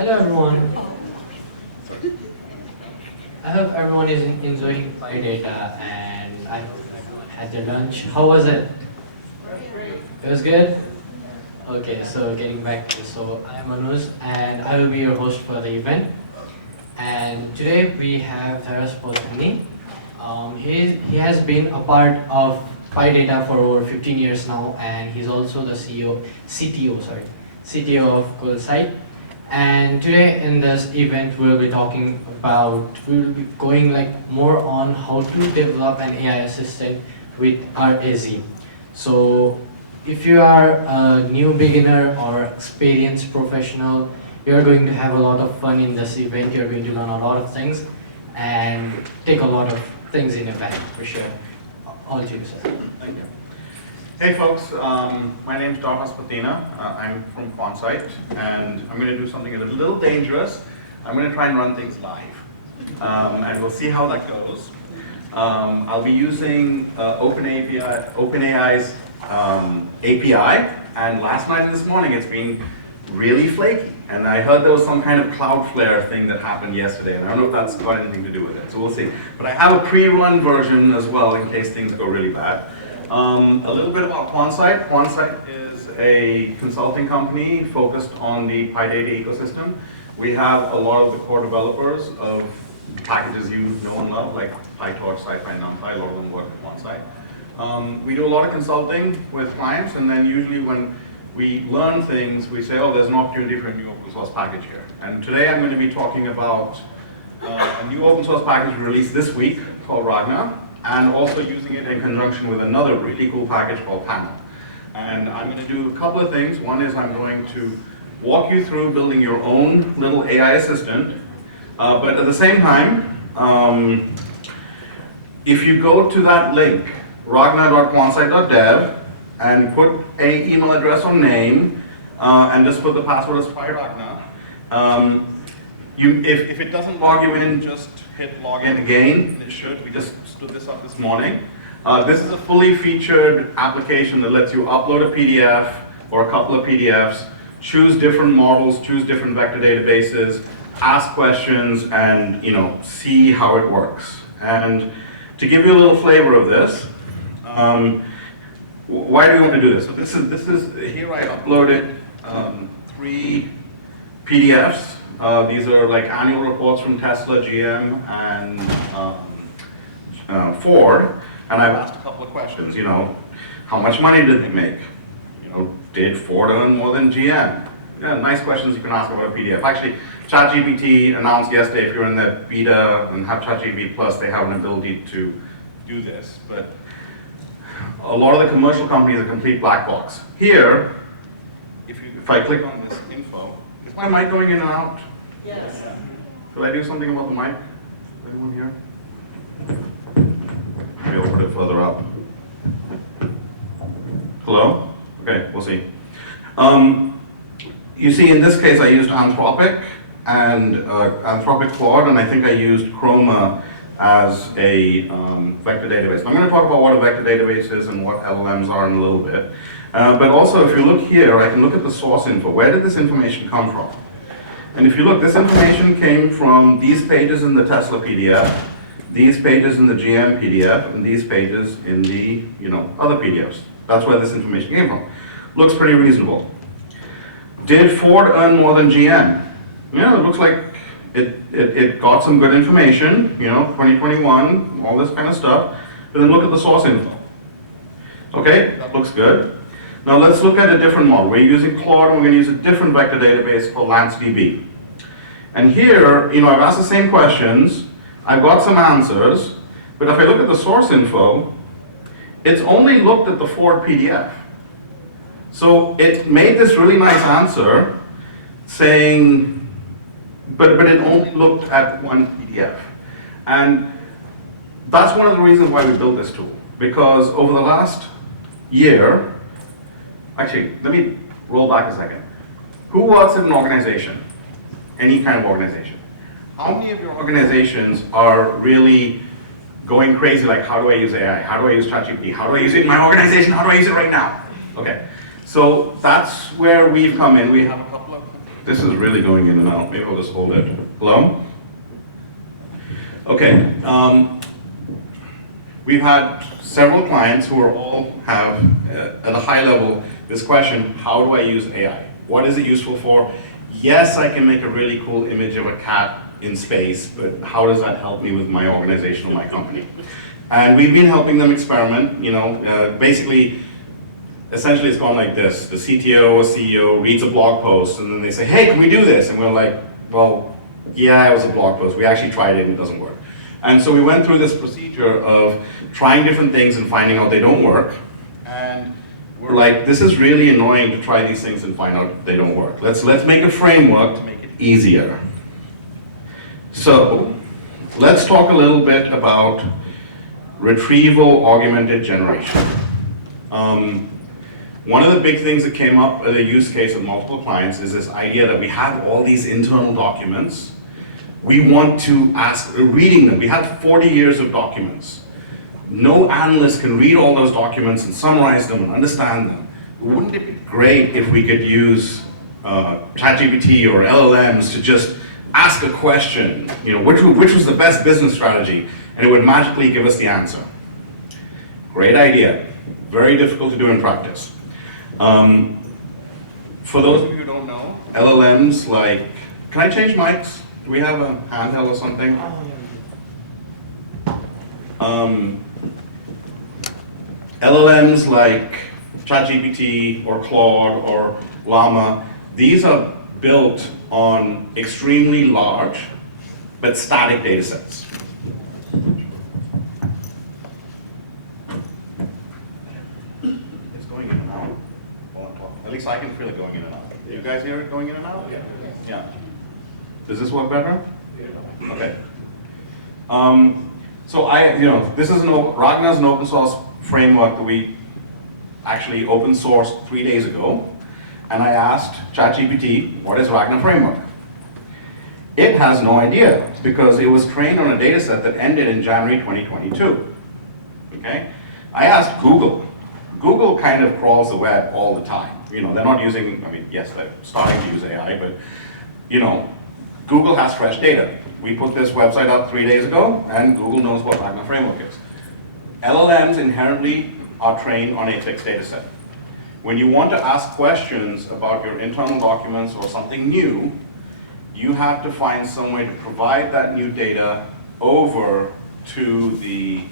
Hello everyone. I hope everyone is enjoying PyData and I hope everyone had their lunch. How was it? It was good? Okay, so getting back to so I am Anuj and I will be your host for the event. And today we have Eswaramoorthy Pothina. He has been a part of PyData for over 15 years now, and he's also the CTO of Coolsite. And today in this event, we'll be going more on how to develop an AI assistant with RAZ. So if you are a new beginner or experienced professional, you're going to have a lot of fun in this event. You're going to learn a lot of things and take a lot of things in the bag for sure. All to you, sir. Thank you. Hey folks, my name is Eswaramoorthy Pothina. I'm from Quantsite, and I'm going to do something a little dangerous. I'm going to try and run things live, and we'll see how that goes. I'll be using OpenAI's API, and last night and this morning it's been really flaky. And I heard there was some kind of Cloudflare thing that happened yesterday, and I don't know if that's got anything to do with it, so we'll see. But I have a pre-run version as well in case things go really bad. A little bit about Quantsite. Quantsite is a consulting company focused on the PyData ecosystem. We have a lot of the core developers of packages you know and love, like PyTorch, SciPy, NumPy, a lot of them work at Quantsite. We do a lot of consulting with clients, and then usually when we learn things, we say, oh, there's an opportunity for a new open source package here. And today I'm going to be talking about a new open source package released this week called Ragna, and also using it in conjunction with another really cool package called Panel. And I'm going to do a couple of things. One is I'm going to walk you through building your own little AI assistant, but at the same time, if you go to that link, ragna.quantsite.dev, and put an email address or name, and just put the password as PyRagna. If it doesn't log you in, just hit login again. It should. We just stood this up this morning. This is a fully featured application that lets you upload a PDF or a couple of PDFs, choose different models, choose different vector databases, ask questions, and see how it works. And to give you a little flavor of this, why do we want to do this? So this is here I uploaded 3 PDFs. These are like annual reports from Tesla, GM, and Ford. And I've asked a couple of questions. How much money did they make? Did Ford earn more than GM? Yeah, nice questions you can ask about a PDF. Actually, ChatGPT announced yesterday if you're in the beta and have ChatGPT Plus, they have an ability to do this. But a lot of the commercial companies are complete black box. Here, if I click on this info, is my mic going in and out? Yes. Could I do something about the mic? Anyone here? Maybe I'll put it further up. Hello? Okay, we'll see. You see, in this case, I used Anthropic and Anthropic Claude, and I think I used Chroma as a vector database. I'm going to talk about what a vector database is and what LLMs are in a little bit. But also, if you look here, I can look at the source info. Where did this information come from? And if you look, this information came from these pages in the Tesla PDF, these pages in the GM PDF, and these pages in the other PDFs. That's where this information came from. Looks pretty reasonable. Did Ford earn more than GM? Yeah, it looks like it got some good information, 2021, all this kind of stuff, but then look at the source info. Okay, that looks good. Now let's look at a different model. We're using Claude, and we're going to use a different vector database called LanceDB. And here, I've asked the same questions, I've got some answers, but if I look at the source info, it's only looked at the Ford PDF. So it made this really nice answer saying, but it only looked at one PDF. And that's one of the reasons why we built this tool. Because over the last year, actually, let me roll back a second. Who works in an organization? Any kind of organization. How many of your organizations are really going crazy, like, how do I use AI? How do I use ChatGPT? How do I use it in my organization? How do I use it right now? Okay, so that's where we've come in. We have a couple of This is really going in and out. Maybe I'll just hold it. Hello? Okay. We've had several clients who are all have, at a high level, this question, how do I use AI? What is it useful for? Yes, I can make a really cool image of a cat in space, but how does that help me with my organization or my company? And we've been helping them experiment, basically, essentially it's gone like this. The CTO or CEO reads a blog post and then they say, hey, can we do this? And we're like, well, yeah, it was a blog post. We actually tried it and it doesn't work. And so we went through this procedure of trying different things and finding out they don't work. And we're like, this is really annoying to try these things and find out they don't work. Let's make a framework to make it easier. So let's talk a little bit about retrieval-augmented generation. One of the big things that came up in a use case with multiple clients is this idea that we have all these internal documents. We want to ask, reading them. We have 40 years of documents. No analyst can read all those documents and summarize them and understand them. Wouldn't it be great if we could use ChatGPT or LLMs to just ask a question, which was the best business strategy, and it would magically give us the answer? Great idea. Very difficult to do in practice. For those of you who don't know, LLMs like, can I change mics? Do we have a handheld or something? LLMs like ChatGPT or Claude or Llama, these are built on extremely large but static data sets. It's going in and out. At least I can feel it going in and out. Do you guys hear it going in and out? Yeah. Does this work better? Okay. So this is Ragna is an open source framework that we actually open sourced 3 days ago. And I asked ChatGPT, what is Ragna framework? It has no idea because it was trained on a data set that ended in January 2022. Okay? I asked Google. Google kind of crawls the web all the time. They're not using, yes, they're starting to use AI, but Google has fresh data. We put this website up 3 days ago, and Google knows what Ragna framework is. LLMs inherently are trained on a fixed data set. When you want to ask questions about your internal documents or something new, you have to find some way to provide that new data over to the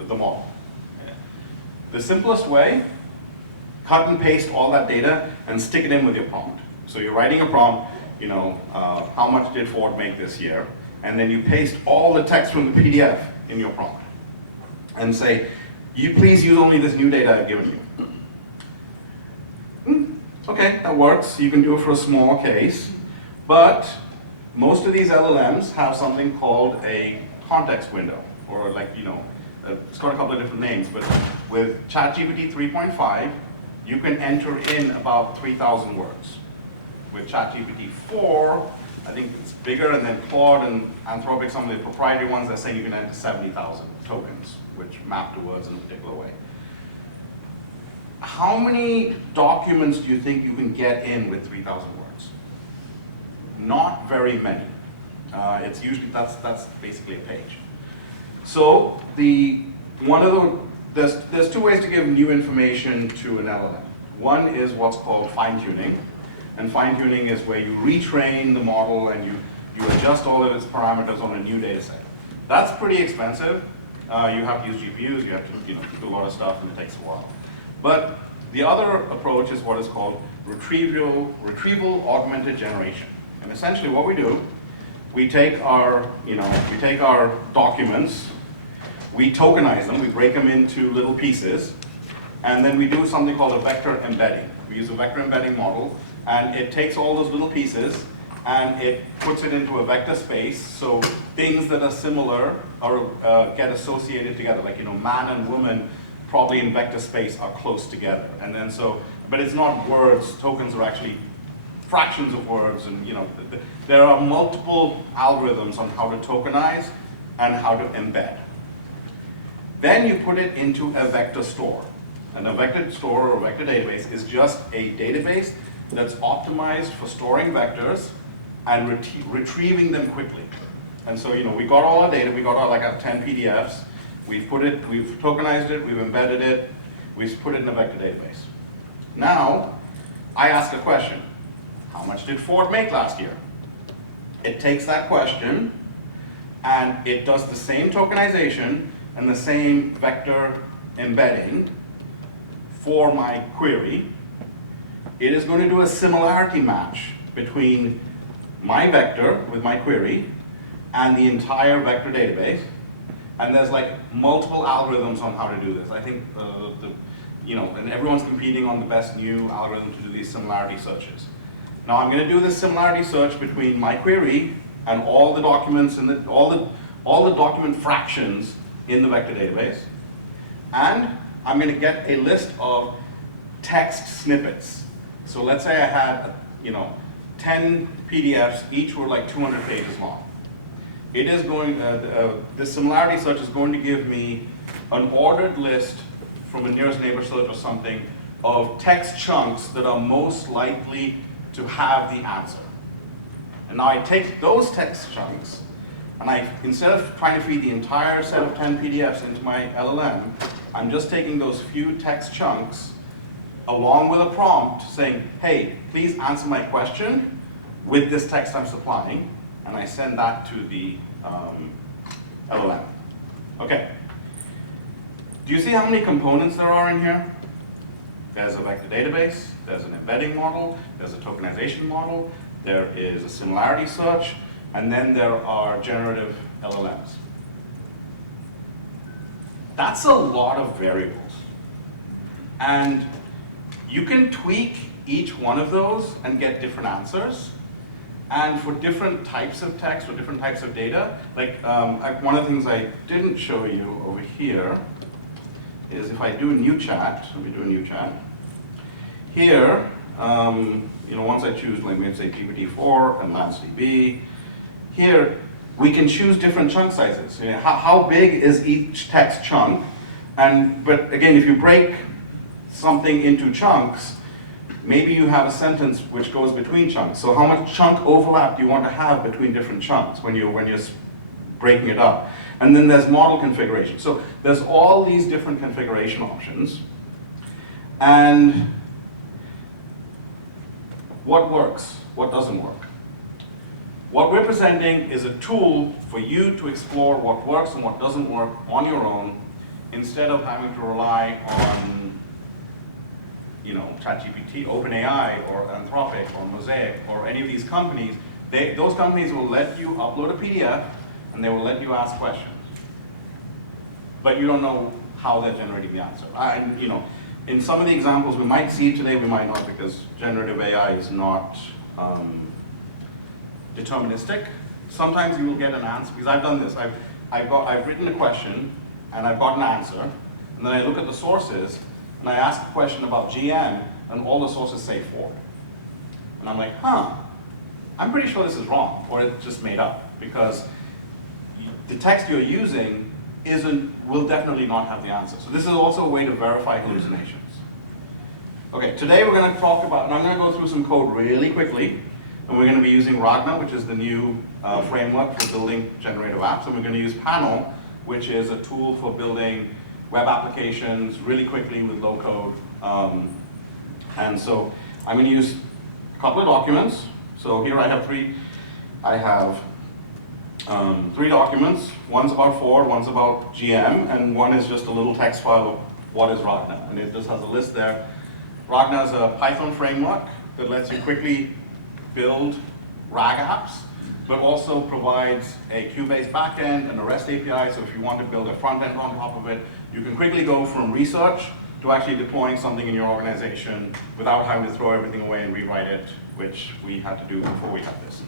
model. The simplest way, cut and paste all that data and stick it in with your prompt. So you're writing a prompt, how much did Ford make this year? And then you paste all the text from the PDF in your prompt. And say, you please use only this new data I've given you. Okay, that works. You can do it for a small case. But most of these LLMs have something called a context window, or it's got a couple of different names, but with ChatGPT 3.5, you can enter in about 3,000 words. With ChatGPT 4, I think it's bigger, and then Claude and Anthropic, some of the proprietary ones, they're saying you can enter 70,000 tokens, which map to words in a particular way. How many documents do you think you can get in with 3,000 words? Not very many. It's usually, that's basically a page. So there's two ways to give new information to an LLM. One is what's called fine-tuning. And fine-tuning is where you retrain the model and you adjust all of its parameters on a new data set. That's pretty expensive. You have to use GPUs, you have to do a lot of stuff, and it takes a while. But the other approach is what is called retrieval-augmented generation. And essentially what we do, we take our documents, we tokenize them, we break them into little pieces, and then we do something called a vector embedding. We use a vector embedding model, and it takes all those little pieces and it puts it into a vector space, so things that are similar get associated together. Like, man and woman probably in vector space are close together. And then but it's not words, tokens are actually fractions of words, and there are multiple algorithms on how to tokenize and how to embed. Then you put it into a vector store. And a vector store or vector database is just a database that's optimized for storing vectors and retrieving them quickly. And so, we got all our data, we got our 10 PDFs, we've tokenized it, we've embedded it, we've put it in a vector database. Now, I ask a question. How much did Ford make last year? It takes that question and it does the same tokenization and the same vector embedding for my query. It is going to do a similarity match between my vector with my query and the entire vector database. And there's multiple algorithms on how to do this. I think and everyone's competing on the best new algorithm to do these similarity searches. Now I'm going to do this similarity search between my query and all the documents and all the document fractions in the vector database. And I'm going to get a list of text snippets. So let's say I had 10 PDFs, each were 200 pages long. It is going, this similarity search is going to give me an ordered list from a nearest neighbor search or something of text chunks that are most likely to have the answer. And now I take those text chunks and instead of trying to feed the entire set of 10 PDFs into my LLM, I'm just taking those few text chunks along with a prompt saying, hey, please answer my question with this text I'm supplying, and I send that to the LLM. Okay. Do you see how many components there are in here? There's a vector database, there's an embedding model, there's a tokenization model, there is a similarity search, and then there are generative LLMs. That's a lot of variables. And you can tweak each one of those and get different answers. And for different types of text or different types of data, one of the things I didn't show you over here is if I do a new chat, let me do a new chat. Here, once I choose, maybe say GPT-4 and LansDB, here we can choose different chunk sizes. How big is each text chunk? But again, if you break something into chunks, maybe you have a sentence which goes between chunks. So how much chunk overlap do you want to have between different chunks when you're breaking it up? And then there's model configuration. So there's all these different configuration options. And what works? What doesn't work? What we're presenting is a tool for you to explore what works and what doesn't work on your own, instead of having to rely on ChatGPT, OpenAI, or Anthropic, or Mosaic, or any of these companies. Those companies will let you upload a PDF, and they will let you ask questions. But you don't know how they're generating the answer. In some of the examples we might see today, we might not, because generative AI is not deterministic. Sometimes you will get an answer, because I've done this. I've written a question, and I've got an answer, and then I look at the sources, and I ask a question about GM, and all the sources say Ford. And I'm like, I'm pretty sure this is wrong, or it's just made up, because the text you're using will definitely not have the answer. So this is also a way to verify hallucinations. Okay, today we're going to talk about, and I'm going to go through some code really quickly, and we're going to be using Ragna, which is the new framework for building generative apps, and we're going to use Panel, which is a tool for building web applications really quickly with low code. And so I'm going to use a couple of documents. So here I have three documents. One's about Ford, one's about GM, and one is just a little text file of what is Ragna. And it just has a list there. Ragna is a Python framework that lets you quickly build RAG apps, but also provides a queue-based backend and a REST API. So if you want to build a front end on top of it, you can quickly go from research to actually deploying something in your organization without having to throw everything away and rewrite it, which we had to do before we had this.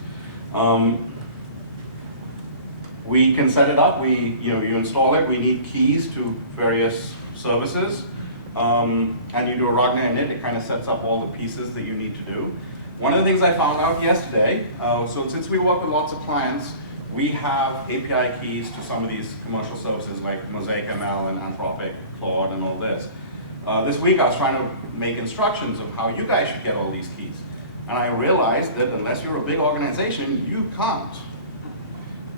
We can set it up. You install it. We need keys to various services, and you do a Ragna init. It kind of sets up all the pieces that you need to do. One of the things I found out yesterday, so since we work with lots of clients, we have API keys to some of these commercial services like Mosaic ML and Anthropic, Claude, and all this. This week I was trying to make instructions of how you guys should get all these keys. And I realized that unless you're a big organization, you can't.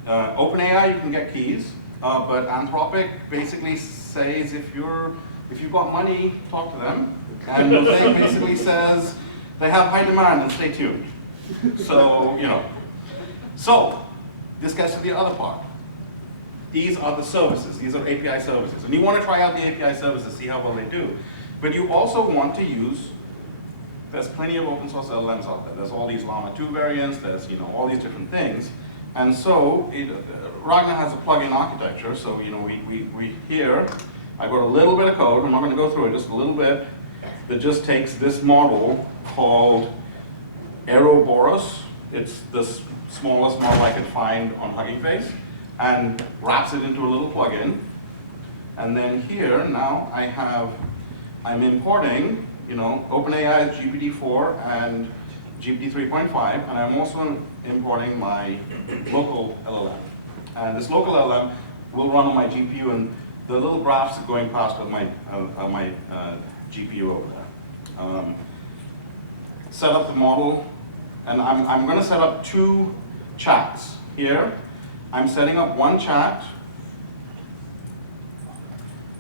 OpenAI, you can get keys, but Anthropic basically says if you've got money, talk to them. And Mosaic basically says they have high demand and stay tuned. So, you know. So, this gets to the other part. These are the services. These are API services. And you want to try out the API services, see how well they do. But you also want to use, there's plenty of open source LLMs out there. There's all these Llama 2 variants, there's all these different things. And so, Ragna has a plugin architecture, so we here, I've got a little bit of code, I'm not going to go through it, just a little bit, that just takes this model called Ouroboros. It's the smallest model I could find on Hugging Face, and wraps it into a little plugin. And then here, now I'm importing, OpenAI's GPT-4 and GPT 3.5, and I'm also importing my local LLM. And this local LLM will run on my GPU, and the little graphs are going past on my GPU over there. Set up the model, and I'm going to set up 2 chats here. I'm setting up one chat.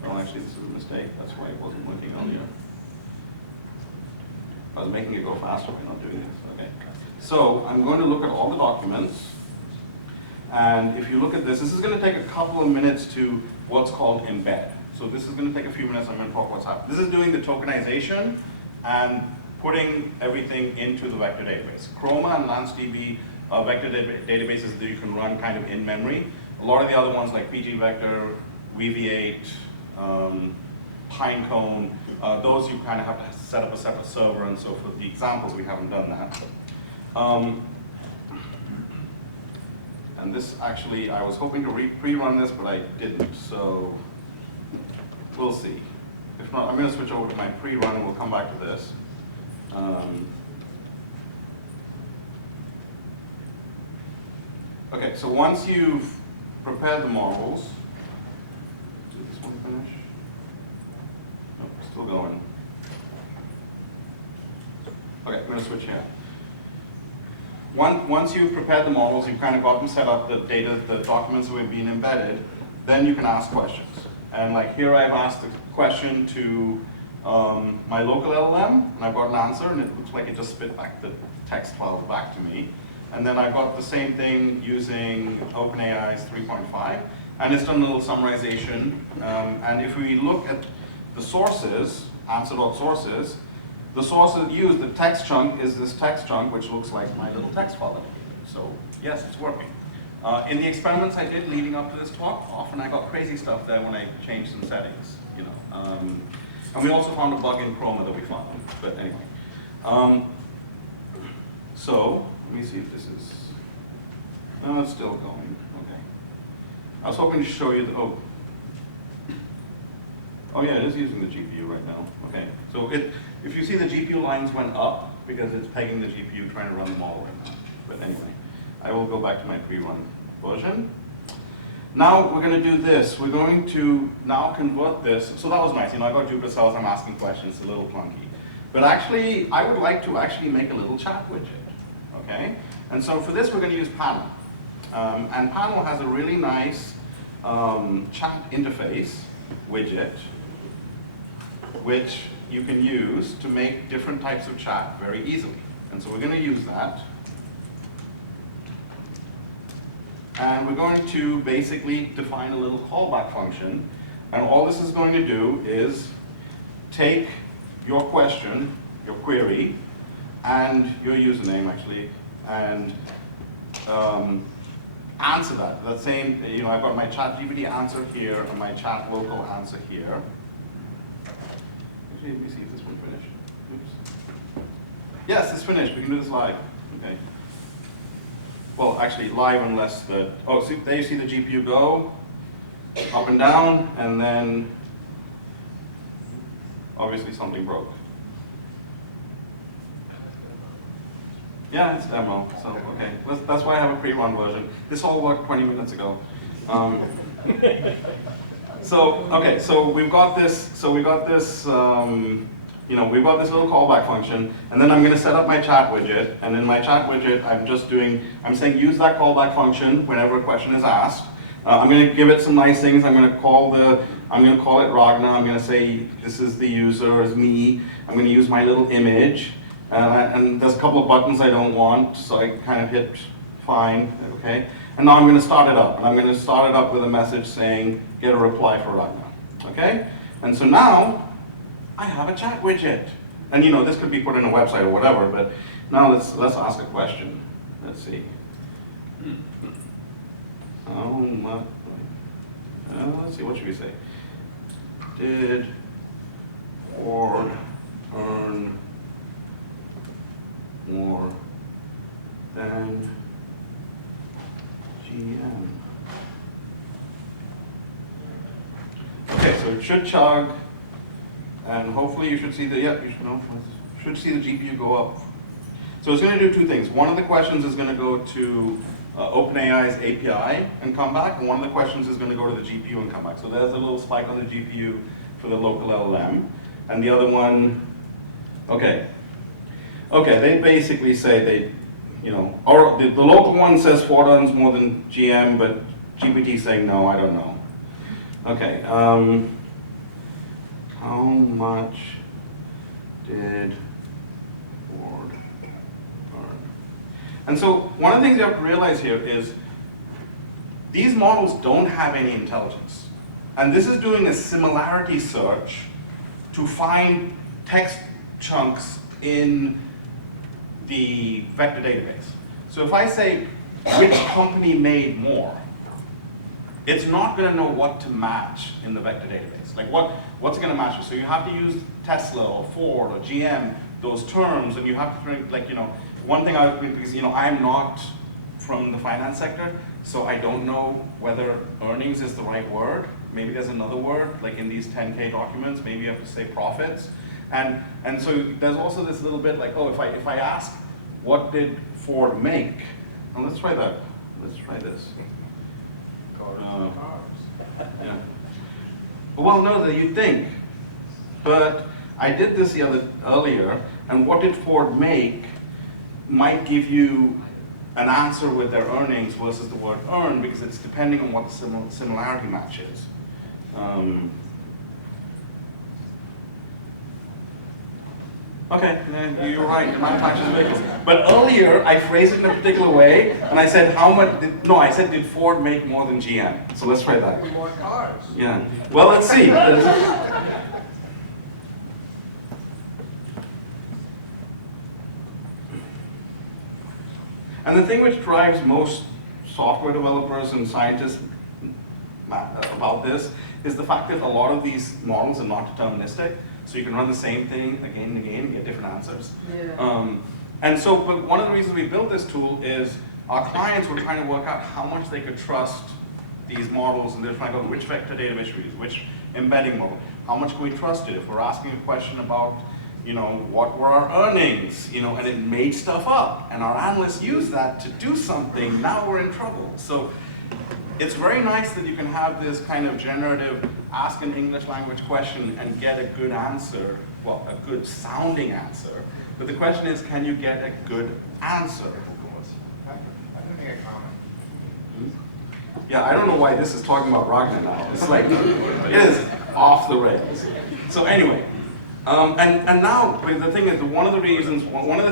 Oh, actually, this is a mistake. That's why it wasn't working earlier. I was making it go faster by not doing this. Okay. So I'm going to look at all the documents. And if you look at this is going to take a couple of minutes to what's called embed. So this is going to take a few minutes. I'm going to talk what's happening. This is doing the tokenization and putting everything into the vector database. Chroma and LanceDB are vector databases that you can run kind of in memory. A lot of the other ones like pgvector, Weaviate, Pinecone, those you kind of have to set up a separate server, and so for the examples we haven't done that. And this actually, I was hoping to pre-run this, but I didn't, so we'll see. If not, I'm going to switch over to my pre-run and we'll come back to this. Okay, so once you've prepared the models, did this one finish? Nope, still going. Okay, I'm going to switch here. Once you've prepared the models, you've kind of got them set up, the data, the documents that have been embedded, then you can ask questions. And like here I've asked a question to my local LLM, and I've got an answer, and it looks like it just spit back the text file back to me. And then I've got the same thing using OpenAI's 3.5, and it's done a little summarization. And if we look at the sources, answer.sources, the source that used, the text chunk, is this text chunk, which looks like my little text file. So yes, it's working. In the experiments I did leading up to this talk, often I got crazy stuff there when I changed some settings. And we also found a bug in Chroma that we found. But anyway, so let me see if this is. No, it's still going. Okay. I was hoping to show you the. Oh yeah, it is using the GPU right now. Okay. So if you see the GPU lines went up because it's pegging the GPU trying to run the model right now. But anyway, I will go back to my pre-run version. Now we're going to do this. We're going to now convert this. So that was nice. I got Jupyter cells. I'm asking questions. A little clunky. But actually, I would like to actually make a little chat widget. Okay. And so for this, we're going to use Panel. And Panel has a really nice chat interface widget, which you can use to make different types of chat very easily. And so we're going to use that. And we're going to basically define a little callback function. And all this is going to do is take your question, your query, and your username actually, and answer that. That same, I've got my ChatGPT answer here and my chat local answer here. Actually, let me see if this one finished. Oops. Yes, it's finished. We can do this live. Okay. Well, actually, live unless the, so there you see the GPU go, up and down, and then obviously something broke. Yeah, it's demo, so okay. That's why I have a pre-run version. This all worked 20 minutes ago. So okay, so we've got this. So we got this. We've got this little callback function, and then I'm going to set up my chat widget. And in my chat widget, I'm saying use that callback function whenever a question is asked. I'm going to give it some nice things. I'm going to call it Ragna. I'm going to say this is the user, is me. I'm going to use my little image, and there's a couple of buttons I don't want, so I kind of hit fine, okay. And now I'm going to start it up, and I'm going to start it up with a message saying get a reply for Ragna, okay. And so now I have a chat widget, and this could be put in a website or whatever. But now let's ask a question. Let's see. Let's see, what should we say? Did Ford earn more than GM? Okay, so it should chug, and hopefully you should see the should see the GPU go up. So it's going to do two things. One of the questions is going to go to OpenAI's API and come back, and one of the questions is going to go to the GPU and come back. So there's a little spike on the GPU for the local LLM, and the other one, okay, they basically say or the local one says Ford earns more than GM, but GPT is saying no, I don't know. Okay, how much did Ford earn? And so one of the things you have to realize here is these models don't have any intelligence. And this is doing a similarity search to find text chunks in the vector database. So if I say, which company made more, it's not going to know what to match in the vector database. Like what's it going to match? So you have to use Tesla or Ford or GM, those terms, and you have to think, one thing because I'm not from the finance sector, so I don't know whether earnings is the right word. Maybe there's another word, like in these 10K documents, maybe you have to say profits. And so there's also this little bit like, oh, if I ask, what did Ford make? Now let's try that. Let's try this. Yeah. Well, no, that you'd think, but I did this earlier, and what did Ford make might give you an answer with their earnings versus the word earn, because it's depending on what the similarity match is. Okay, you're right, it manufactures vehicles. But earlier, I phrased it in a particular way, and I said, I said, did Ford make more than GM? So let's try that. More cars. Yeah, well, let's see. And the thing which drives most software developers and scientists about this is the fact that a lot of these models are not deterministic. So you can run the same thing again and again and get different answers. Yeah. But one of the reasons we built this tool is our clients were trying to work out how much they could trust these models, and they're trying to go, which vector database should we use, which embedding model, how much can we trust it? If we're asking a question about, what were our earnings, and it made stuff up, and our analysts use that to do something, now we're in trouble. So it's very nice that you can have this kind of generative ask an English language question and get a good answer, well, a good sounding answer. But the question is, can you get a good answer? I'm going to make a comment. Yeah, I don't know why this is talking about Ragna now. It's like, it is off the rails. So anyway, and now, the thing is, one of the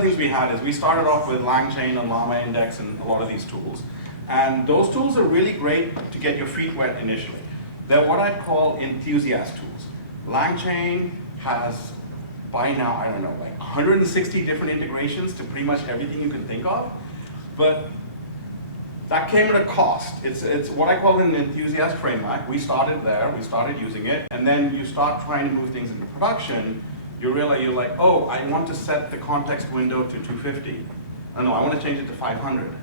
things we had is we started off with LangChain and Llama Index and a lot of these tools. And those tools are really great to get your feet wet initially. They're what I'd call enthusiast tools. LangChain has, by now, I don't know, like 160 different integrations to pretty much everything you can think of. But that came at a cost. It's what I call an enthusiast framework. We started there, we started using it, and then you start trying to move things into production, you realize you're like, oh, I want to set the context window to 250. Oh no, I want to change it to 500.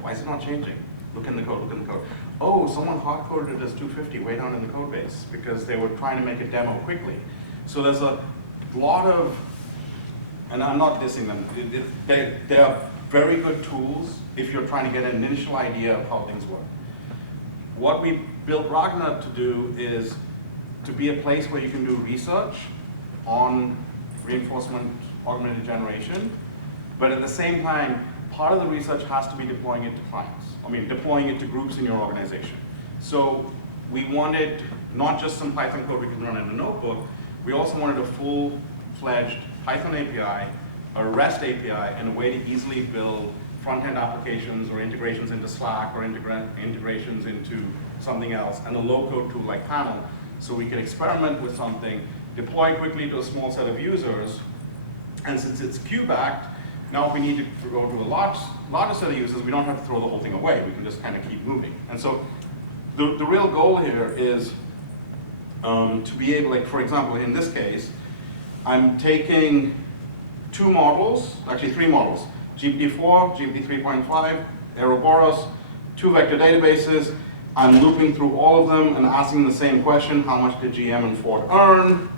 Why is it not changing? Look in the code, look in the code. Oh, someone hard-coded it as 250 way down in the code base because they were trying to make a demo quickly. So there's a lot of, and I'm not dissing them, they're very good tools if you're trying to get an initial idea of how things work. what we built Ragna to do is to be a place where you can do research on reinforcement augmented generation, but at the same time, part of the research has to be deploying it to clients. I mean, deploying it to groups in your organization. So we wanted not just some Python code we can run in a notebook, we also wanted a full-fledged Python API, a REST API, and a way to easily build front-end applications or integrations into Slack or integrations into something else, and a low-code tool like Panel, so we can experiment with something, deploy quickly to a small set of users, and since it's queue-backed, now if we need to go to a larger set of users, we don't have to throw the whole thing away. We can just kind of keep moving. And so the real goal here is to be able, like for example, in this case, I'm taking two models, actually three models, GPT-4, GPT-3.5, Ouroboros, two vector databases. I'm looping through all of them and asking the same question, how much did GM and Ford earn?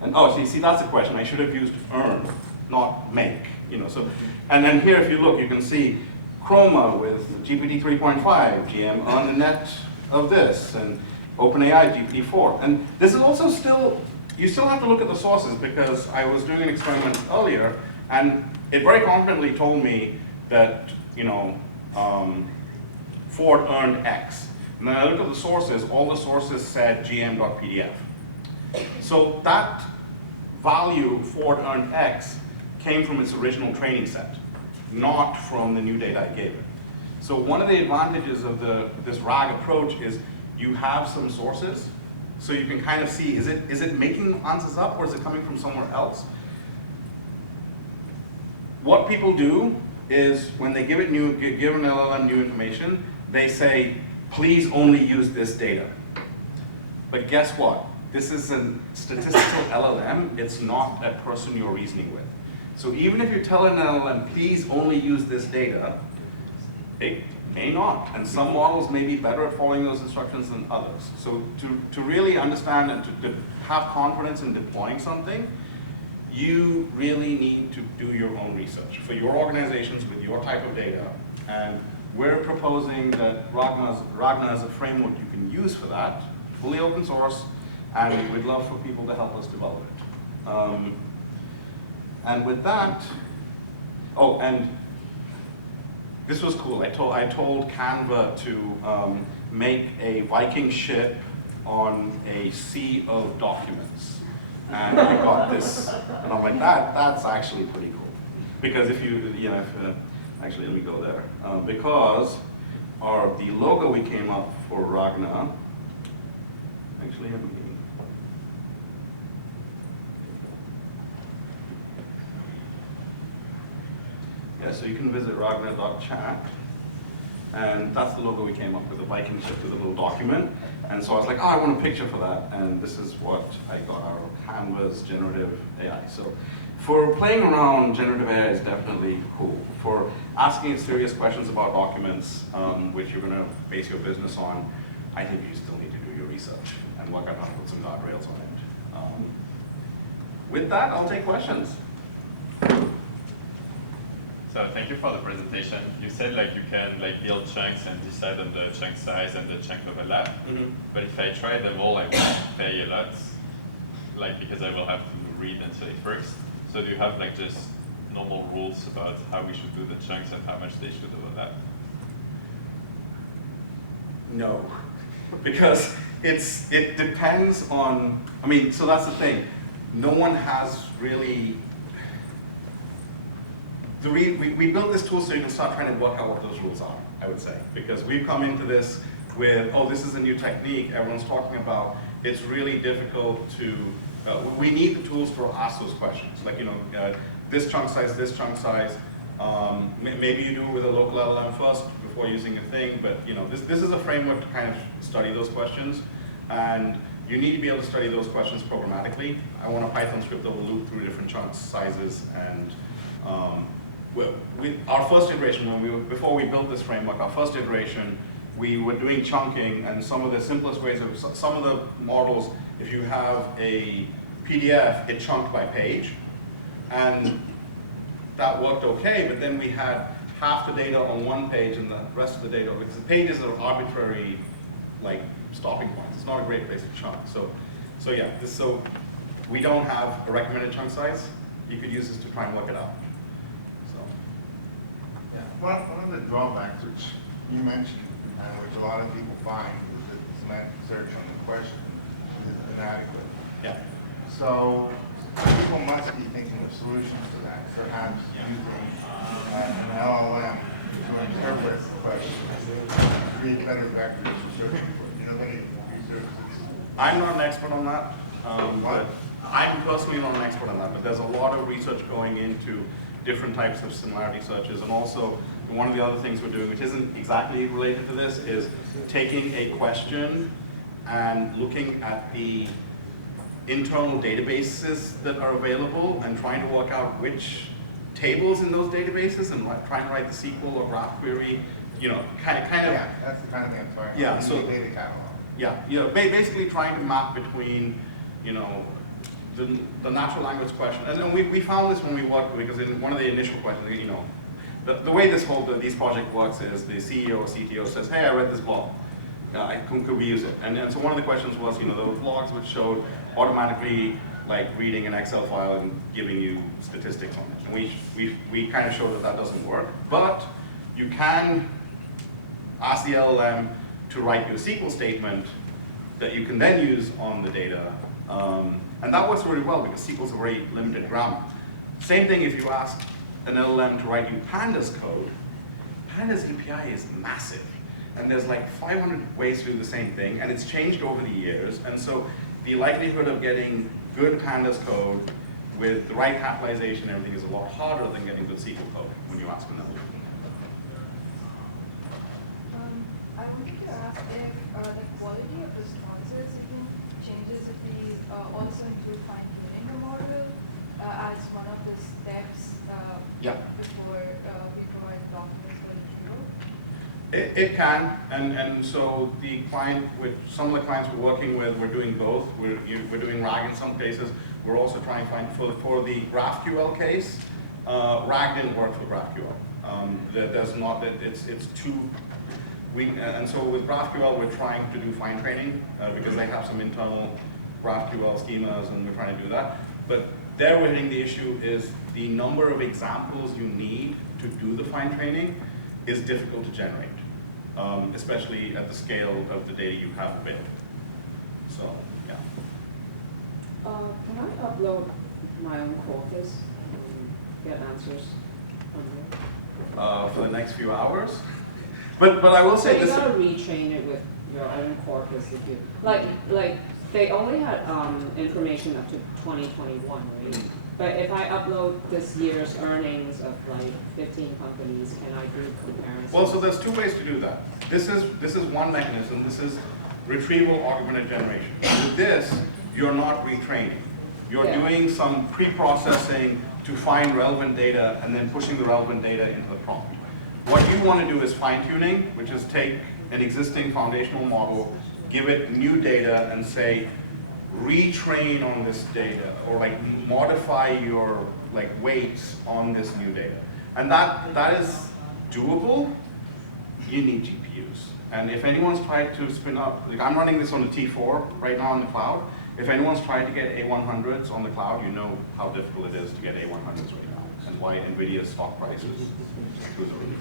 And oh, see, that's the question. I should have used earn, not make. So, and then here, if you look, you can see Chroma with GPT 3.5, GM earned a net of this, and OpenAI GPT-4. And this is also you still have to look at the sources, because I was doing an experiment earlier, and it very confidently told me that Ford earned X. And then I looked at the sources, all the sources said gm.pdf. So that value, Ford earned X, came from its original training set, not from the new data I gave it. So one of the advantages of this RAG approach is you have some sources, so you can kind of see, is it making answers up, or is it coming from somewhere else? What people do is when they give an LLM new information, they say, please only use this data. But guess what? This is a statistical LLM. It's not a person you're reasoning with. So even if you tell an LLM, please only use this data, it may not. And some models may be better at following those instructions than others. So to really understand and to have confidence in deploying something, you really need to do your own research for your organizations with your type of data. And we're proposing that Ragna is a framework you can use for that, fully open source, and we'd love for people to help us develop it. And with that, oh, and this was cool. I told Canva to make a Viking ship on a sea of documents. And I got this, and I'm like, that's actually pretty cool. Because if actually let me go there. Because the logo we came up for Ragna, actually, yeah, so you can visit ragna.chat, and that's the logo we came up with, a Viking ship with a little document. And so I was like, oh, I want a picture for that, and this is what I got out of Canva's generative AI. So for playing around, generative AI is definitely cool. For asking serious questions about documents, which you're going to base your business on, I think you still need to do your research and work out how to put some guardrails on it. With that, I'll take questions. So thank you for the presentation. You said you can build chunks and decide on the chunk size and the chunk overlap. Mm-hmm. But if I try them all, I will pay a lot, because I will have to read and select first. So do you have just normal rules about how we should do the chunks and how much they should overlap? No, because it depends on. So that's the thing. No one has really. We built this tool so you can start trying to work out what those rules are, I would say. Because we've come into this with, oh, this is a new technique everyone's talking about. It's really difficult to, we need the tools to ask those questions. This chunk size, maybe you do it with a local LLM first before using a thing, but this is a framework to kind of study those questions. And you need to be able to study those questions programmatically. I want a Python script that will loop through different chunk sizes and our first iteration, before we built this framework, our first iteration, we were doing chunking, and some of the simplest ways of, some of the models, if you have a PDF, it chunked by page, and that worked okay, but then we had half the data on one page and the rest of the data, because the pages are arbitrary like stopping points. It's not a great place to chunk. So yeah, so we don't have a recommended chunk size. You could use this to try and work it out. So Yeah. One of the drawbacks which you mentioned, and which a lot of people find, is that the semantic search on the question is inadequate. yeah. So people must be thinking of solutions to that, perhaps using an LLM to interpret the question, create better vectors for searching for. Do you know of any research that's... I'm not an expert on that. What? But I'm personally not an expert on that, but there's a lot of research going into different types of similarity searches, and also one of the other things we're doing, which isn't exactly related to this, is taking a question and looking at the internal databases that are available and trying to work out which tables in those databases and trying to write the SQL or graph query, you know, kind of. Yeah, that's the kind of thing I'm talking Yeah, about. so- Data catalog. Yeah, basically trying to map between, you know, the natural language question. And we found this when we worked, because in one of the initial questions, you know, the way these project works is the CEO or CTO says, hey, I read this blog. Could we use it? And so one of the questions was, you know, there were blogs which showed automatically like reading an Excel file and giving you statistics on it. And we kind of showed that that doesn't work. But you can ask the LLM to write you a SQL statement that you can then use on the data. And that works really well because SQL is a very limited grammar. Same thing if you ask an LLM to write you Pandas code. Pandas API is massive. And there's like 500 ways to do the same thing, and it's changed over the years. And so the likelihood of getting good Pandas code with the right capitalization and everything is a lot harder than getting good SQL code when you ask an LLM. I wanted to ask if the quality of responses even changes if we also include fine-tuning the model as one of the steps before we provide documents for retrieval? It can, and so the client, with some of the clients we're working with, we're doing both. We're doing RAG in some cases. We're also trying to find, for the GraphQL case, RAG didn't work for GraphQL. There's not, it's too, and so with GraphQL we're trying to do fine training because they have some internal GraphQL schemas and we're trying to do that. But there we're hitting the issue is the number of examples you need to do the fine training is difficult to generate, especially at the scale of the data you have available. So, yeah. Can I upload my own corpus and get answers on there? For the next few hours. But I will say so this. You gotta retrain it with your own corpus if you like they only had information up to 2021, right? But if I upload this year's earnings of like 15 companies, can I do comparisons? Well, so there's two ways to do that. This is one mechanism. This is retrieval-augmented generation. With this, you're not retraining. You're doing some pre-processing to find relevant data and then pushing the relevant data into the prompt. What you want to do is fine-tuning, which is take an existing foundational model, give it new data, and say, retrain on this data, or like modify your like weights on this new data. And that is doable. You need GPUs. And if anyone's tried to spin up, like I'm running this on the T4 right now on the cloud. If anyone's tried to get A100s on the cloud, you know how difficult it is to get A100s right now, and why NVIDIA's stock price is through the roof.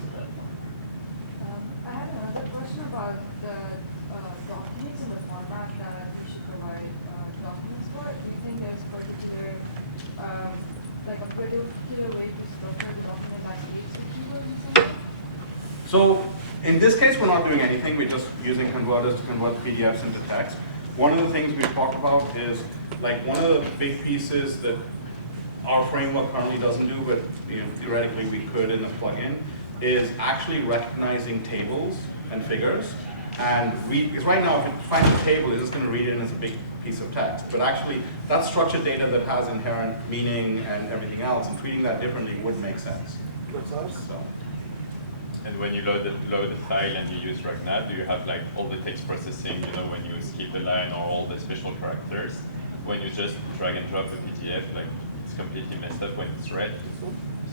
I had another question about the documents in the format that we should provide documents for. Do you think there's like a particular way to structure the document that aids retrievers in some way? So in this case, we're not doing anything. We're just using converters to convert PDFs into text. One of the things we've talked about is, like, one of the big pieces that our framework currently doesn't do, but theoretically we could in a plugin, is actually recognizing tables and figures and read. Because right now, if it finds a table, it's just going to read it in as a big piece of text. But actually, that's structured data that has inherent meaning and everything else, and treating that differently would make sense. So. And when you load the file and you use Ragna, do you have like all the text processing, when you skip a line or all the special characters? When you just drag and drop the PDF, like it's completely messed up when it's read?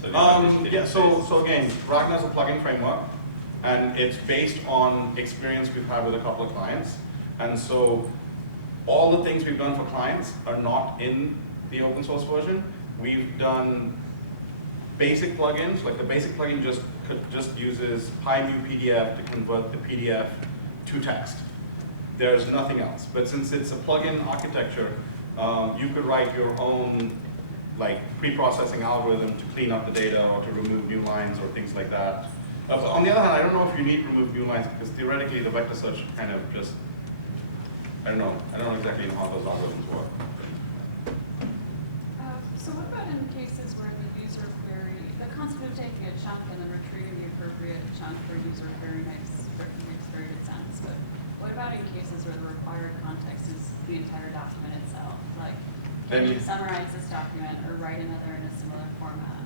So again, Ragna is a plugin framework, and it's based on experience we've had with a couple of clients. And so all the things we've done for clients are not in the open source version. We've done basic plugins, like the basic plugin just uses PyMu-PDF to convert the PDF to text. There's nothing else. But since it's a plugin architecture, you could write your own like pre-processing algorithm to clean up the data or to remove new lines or things like that. But on the other hand, I don't know if you need to remove new lines because theoretically the vector search kind of just, I don't know exactly how those algorithms work. So what about in cases where the user query, the concept of taking a chunk and then retrieving the appropriate chunk for user query makes very good sense, but what about in cases where the required context is the entire document itself? Like, can you summarize this document or write another in a similar format?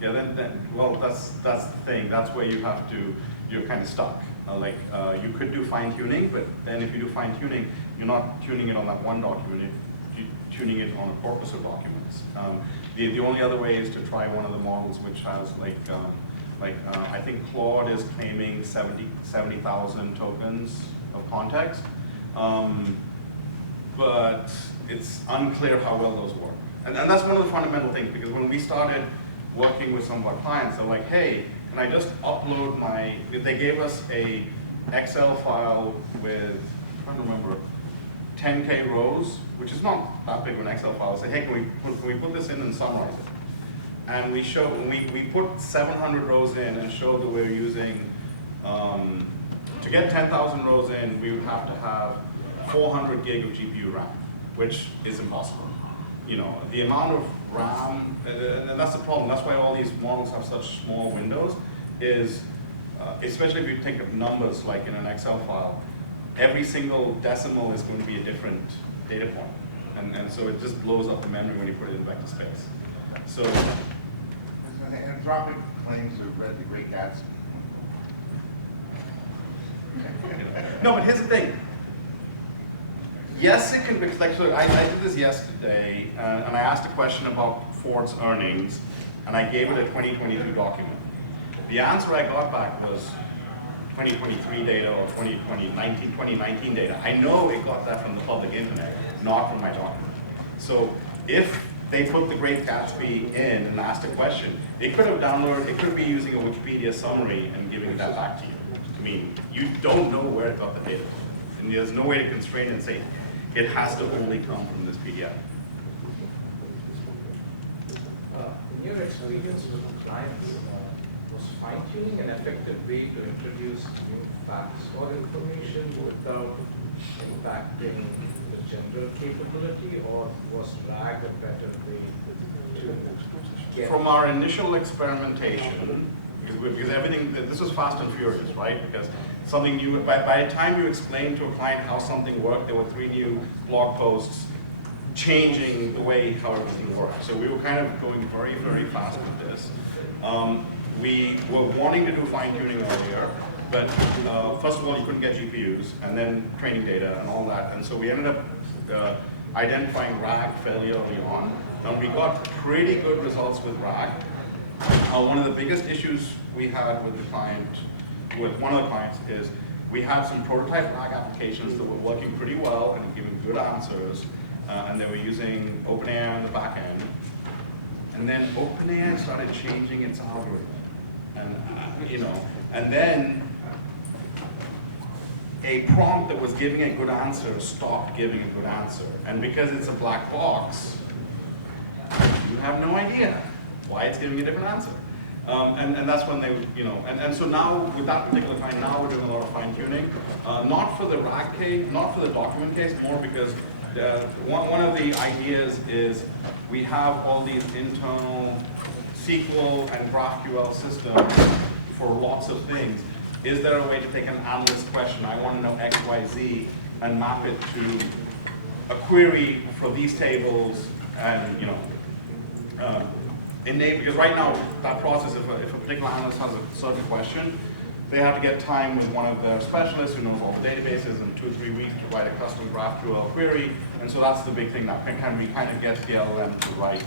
Yeah, well, that's the thing. That's where you're kind of stuck. You could do fine tuning, but then if you do fine tuning, you're not tuning it on that one document. You're tuning it on a corpus of documents. The only other way is to try one of the models which has I think Claude is claiming 70,000 tokens of context, but it's unclear how well those work. And that's one of the fundamental things, because when we started working with some of our clients, they're like, hey, can I just upload they gave us a Excel file with, I'm trying to remember, 10K rows, which is not that big of an Excel file. Say, hey, can we put this in and summarize it? And we put 700 rows in and showed that we're using, to get 10,000 rows in, we would have to have 400 gig of GPU RAM, which is impossible. You know, the amount of RAM, and that's the problem. That's why all these models have such small windows, is, especially if you think of numbers like in an Excel file, every single decimal is going to be a different data point. And so it just blows up the memory when you put it in vector space. So, Anthropic claims to have read The Great Gatsby. no, but here's the thing. Yes, it can be, like, so I did this yesterday, and I asked a question about Ford's earnings, and I gave it a 2022 document. The answer I got back was 2023 data or 2019 data. I know it got that from the public internet, not from my document. So if they put The Great Gatsby in and asked a question, it could have downloaded, it could be using a Wikipedia summary and giving that back to you. I mean, you don't know where it got the data from. And there's no way to constrain it and say, it has to only come from this PDF. In your experience with clients, was fine-tuning an effective way to introduce new facts or information without impacting the general capability, or was RAG a better way to get? From our initial experimentation, because everything, this was fast and furious, right? Because something new, by the time you explained to a client how something worked, there were 3 new blog posts changing the way how everything worked. So we were kind of going very, very fast with this. We were wanting to do fine tuning earlier, but first of all, you couldn't get GPUs, and then training data and all that. And so we ended up identifying RAG fairly early on. And we got pretty good results with RAG. One of the biggest issues we had with the client, with one of the clients, is we had some prototype RAG applications that were working pretty well and giving good answers, and they were using OpenAI on the back end. And then OpenAI started changing its algorithm, and and then a prompt that was giving a good answer stopped giving a good answer, and because it's a black box, you have no idea why it's giving a different answer. And that's when they, and so now with that particular client, now we're doing a lot of fine tuning, not for the RAG case, not for the document case, more because one of the ideas is we have all these internal SQL and GraphQL systems for lots of things. Is there a way to take an analyst question, I want to know X, Y, Z, and map it to a query for these tables, and because right now that process, if a particular analyst has a certain question, they have to get time with one of their specialists who knows all the databases in 2 or 3 weeks to write a custom GraphQL query, and so that's the big thing now. Can we kind of get the LLM to write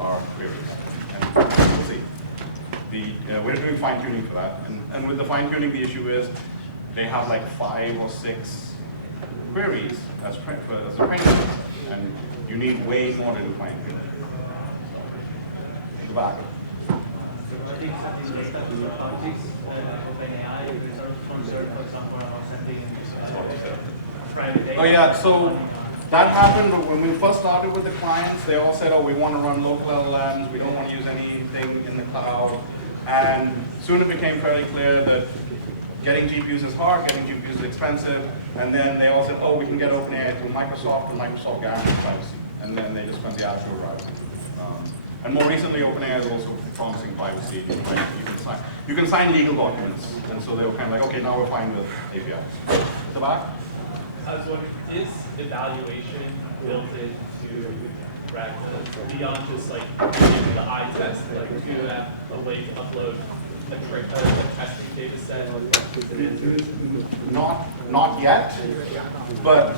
our queries? And we'll see. We're doing fine tuning for that, and with the fine tuning, the issue is they have like 5 or 6 queries as a training data, and you need way more to do fine tuning. So, go back. Oh yeah, so that happened when we first started with the clients. They all said, oh, we want to run local LLMs, we don't want to use anything in the cloud. And soon it became fairly clear that getting GPUs is hard, getting GPUs is expensive. And then they all said, oh, we can get OpenAI through Microsoft, and Microsoft guarantees privacy. And then they just went the Azure route. And more recently, OpenAI is also promising privacy. Right? You can sign legal documents. And so they were kind of like, okay, now we're fine with APIs. The back? I was wondering, is evaluation built into Ragna beyond just like the eye test? Like, do you have a way to upload a testing data set? Not yet, but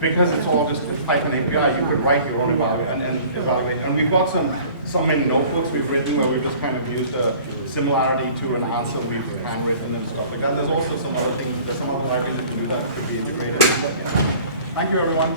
because it's all just Python API, you could write your own evaluation. And we've got some in notebooks we've written where we've just kind of used a similarity to an answer we've handwritten and stuff like that. There's also some other things, there's some other libraries that can do that, could be integrated. Thank you, everyone.